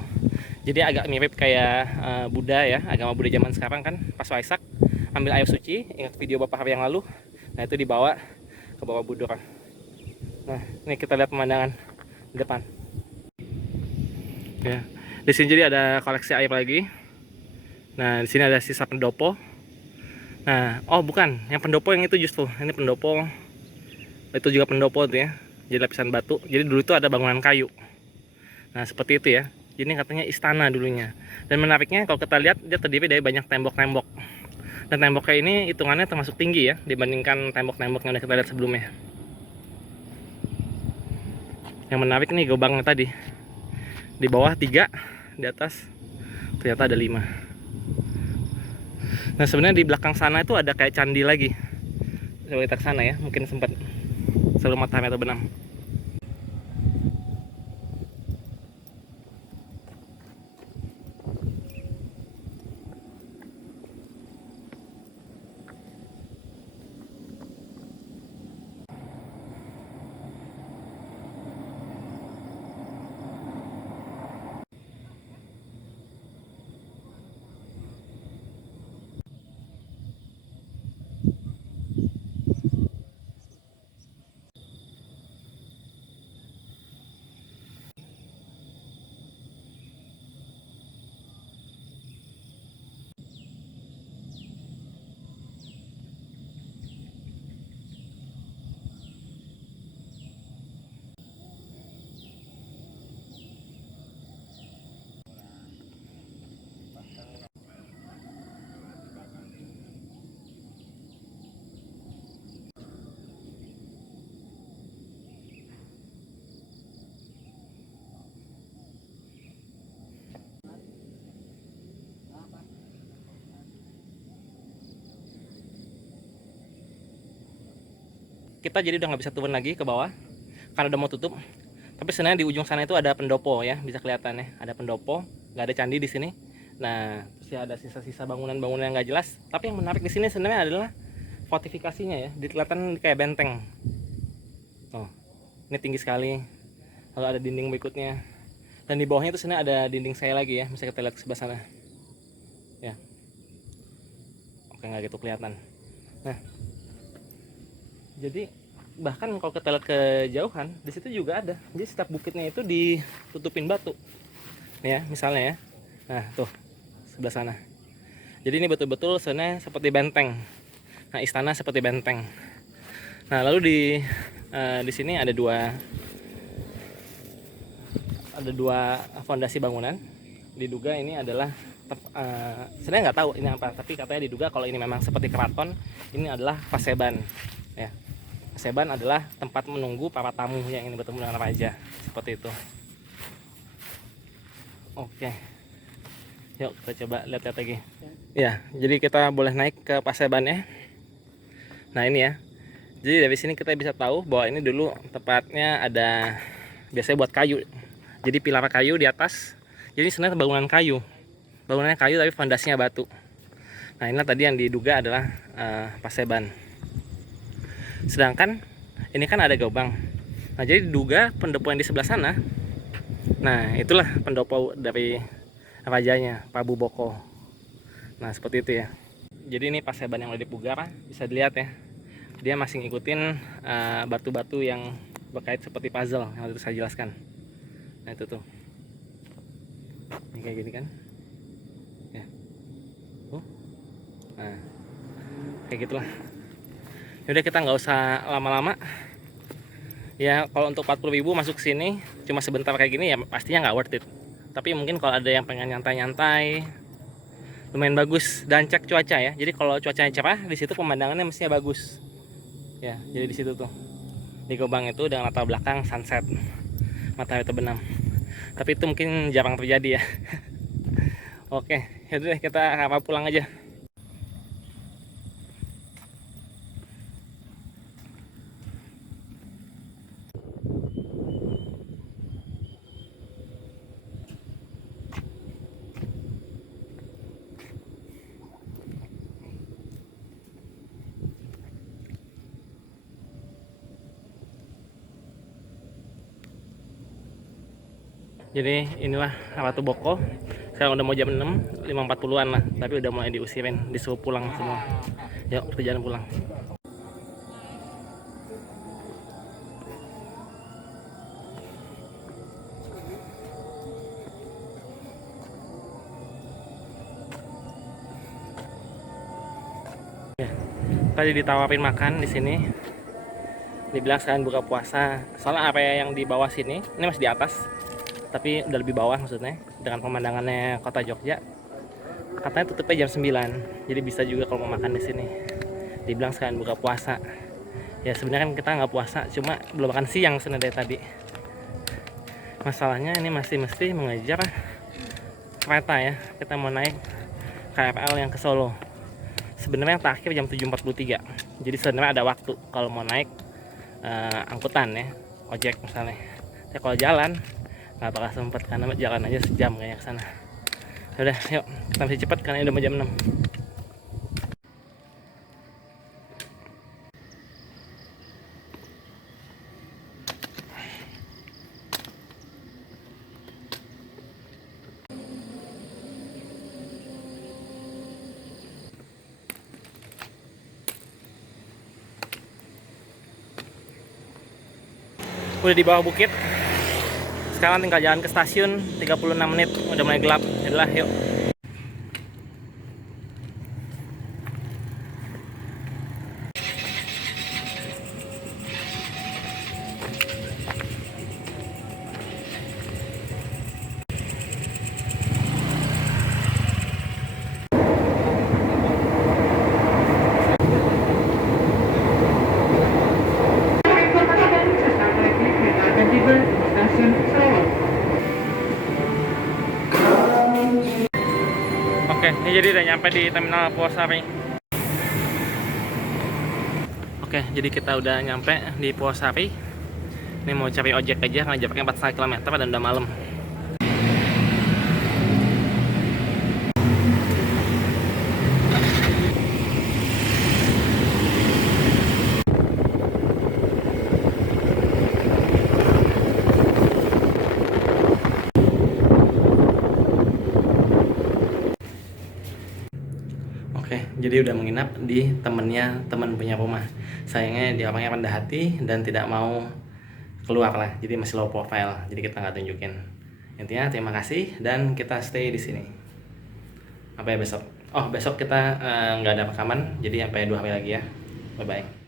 Jadi agak mirip kayak Buddha ya, agama Buddha zaman sekarang kan, pas Waisak ambil air suci, ingat video beberapa hari yang lalu. Nah itu dibawa ke bawah Buddha. Nah ini kita lihat pemandangan di depan ya. Di sini jadi ada koleksi air lagi. Nah di sini ada sisa pendopo. Nah oh bukan, yang pendopo yang itu justru ini pendopo. Itu juga pendopo tuh ya, jadi lapisan batu. Jadi dulu itu ada bangunan kayu. Nah seperti itu ya, jadi katanya istana dulunya. Dan menariknya kalau kita lihat, dia terdiri dari banyak tembok-tembok. Dan temboknya ini hitungannya termasuk tinggi ya, dibandingkan tembok-tembok yang udah kita lihat sebelumnya. Yang menarik nih gobangnya tadi, di bawah 3, di atas ternyata ada 5. Nah sebenarnya di belakang sana itu ada kayak candi lagi. Coba kita ke sana ya, mungkin sempat sebelum matahari terbenam. Kita jadi udah nggak bisa turun lagi ke bawah karena udah mau tutup. Tapi sebenarnya di ujung sana itu ada pendopo ya, bisa kelihatan ya, ada pendopo, nggak ada candi di sini. Nah, terus ya ada sisa-sisa bangunan-bangunan yang nggak jelas. Tapi yang menarik di sini sebenarnya adalah fortifikasinya ya, kelihatan kayak benteng. Oh, ini tinggi sekali. Lalu ada dinding berikutnya. Dan di bawahnya itu sebenarnya ada dinding saya lagi ya, bisa kita lihat ke sebelah sana. Ya, oke nggak gitu kelihatan. Nah, jadi bahkan kalau kita lihat kejauhan di situ juga ada. Jadi setiap bukitnya itu ditutupin batu. Nih ya, misalnya ya. Nah, tuh sebelah sana. Jadi ini betul-betul sebenarnya seperti benteng. Nah, istana seperti benteng. Nah, lalu di sini ada dua fondasi bangunan. Diduga ini adalah sebenarnya nggak tahu ini apa, tapi katanya diduga kalau ini memang seperti keraton, ini adalah paseban. Ya, paseban adalah tempat menunggu para tamu yang ingin bertemu dengan raja, seperti itu. Oke, yuk kita coba lihat-lihat lagi. Ya, jadi kita boleh naik ke paseban ya. Nah ini ya, jadi dari sini kita bisa tahu bahwa ini dulu tempatnya ada biasanya buat kayu. Jadi pilar kayu di atas. Jadi sebenarnya bangunan kayu. Bangunannya kayu tapi fondasinya batu. Nah ini tadi yang diduga adalah paseban. Sedangkan ini kan ada gerbang. Nah jadi diduga pendopo yang di sebelah sana. Nah itulah pendopo dari rajanya, Prabu Boko. Nah seperti itu ya. Jadi ini paseban yang lebih pugar, bisa dilihat ya. Dia masih ngikutin batu-batu yang berkait seperti puzzle yang tadi saya jelaskan. Nah itu tuh. Ini kayak gini kan. Ya. Nah kayak gitulah. Yaudah kita nggak usah lama-lama. Ya kalau untuk 40.000 masuk sini cuma sebentar kayak gini ya pastinya nggak worth it. Tapi mungkin kalau ada yang pengen nyantai-nyantai, lumayan bagus, dan cek cuaca ya. Jadi kalau cuacanya cerah di situ pemandangannya mestinya bagus. Ya, jadi di situ tuh. Di gerbang itu dengan latar belakang sunset. Matahari terbenam. Tapi itu mungkin jarang terjadi ya. Oke, yaudah deh kita pulang aja. Jadi inilah Ratu Boko. Sekarang udah mau jam 6, 5.40-an lah. Tapi udah mulai diusirin, disuruh pulang semua. Yuk, kerjaan pulang. Ya, tadi ditawarin makan di sini. Dibilang sekarang buka puasa. Soalnya area yang di bawah sini, ini masih di atas. Tapi udah lebih bawah maksudnya, dengan pemandangannya kota Jogja. Katanya tutupnya jam 9, jadi bisa juga kalau mau makan di sini. Dibilang sekarang buka puasa. Ya sebenarnya kan kita nggak puasa, cuma belum makan siang sebenarnya dari tadi. Masalahnya ini masih mesti mengejar kereta ya. Kita mau naik KRL yang ke Solo. Sebenarnya yang terakhir jam 7.43. Jadi sebenarnya ada waktu kalau mau naik angkutan ya, ojek misalnya. Saya kalau jalan nggak bakal sempat karena jalan aja sejam kayak ke sana. Udah, yuk kita mesti cepat karena udah mau jam 6. Udah di bawah bukit. Sekarang tinggal jalan ke stasiun 36 menit, udah mulai gelap. Yaudah, yuk. Oke, ini jadi udah nyampe di terminal Purwosari. Oke, jadi kita udah nyampe di Purwosari. Ini mau cari ojek aja karena jaraknya 4,5 km dan udah malam. Oke, jadi udah menginap di temennya teman punya rumah. Sayangnya dia orangnya rendah hati dan tidak mau keluar lah, jadi masih low profile, jadi kita nggak tunjukin. Intinya terima kasih dan kita stay di sini sampai besok. Oh, besok kita nggak ada rekaman, jadi sampai 2 hari lagi ya. Bye bye.